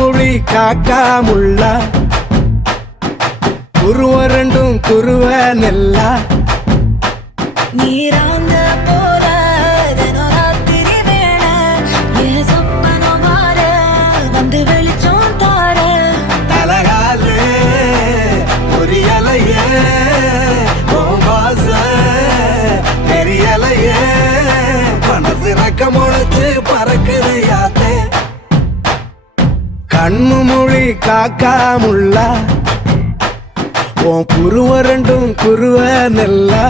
மொழி காக்கா முள்ளா குருவ ரெண்டும் குருவ நெல்லா நீராங்க போல தினராத்திரி வேள என் சொப்பனம் வார வந்து வெளிச்சம் தார தலகாலு புரியலையே பாச தெரியலையே மனசு ரக்க முளைச்சு பறக்குது யாத்தே கண்ணு மொழி காக்கா முள்ளா உன் குருவ ரெண்டும் குருவ நெல்லா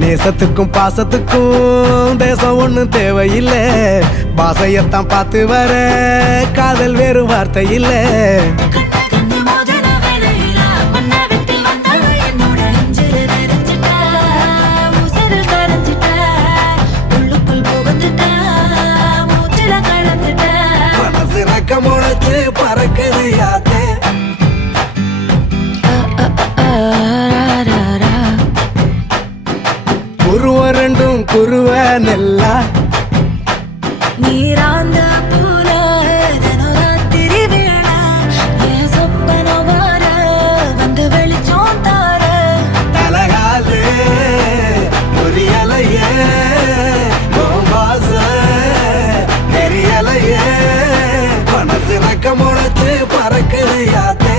நேசத்துக்கும் பாசத்துக்கும் தேசம் ஒண்ணும் தேவையில்லை பாசையத்தான் பார்த்து வர காதல் வேறு வார்த்தை இல்லை கண்ணு மோதின வேளையில மண்ணை விட்டு வந்தா என்னோட நெஞ்சில நிறைஞ்சிட்ட உசிரில் கரைஞ்சிட்ட உள்ளுக்குள் புகுந்துட்ட மூச்சில கலந்துட்ட மனசு ரக்க முளைச்சு பறக்குது யாத்தே குருவ ரெண்டும் குருவ நெல்லா நீராந்த போல தினராத்திரி வேள என் சொப்பனம் வார வந்து வெளிச்சம் தார தலகாலு புரியலையே பாச தெரியலையே மனசு ரக்க முளைச்சு பறக்குது யாத்தே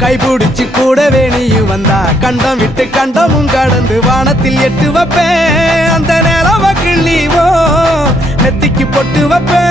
கைபிடிச்சு கூடவே நீயும் வந்தா கண்டம் விட்டு கண்டமும் கடந்து வானத்தில் எட்டு வைப்பேன் அந்த நிலவ கிள்ளிவோ நெத்திக்கு பொட்டு வைப்பேன்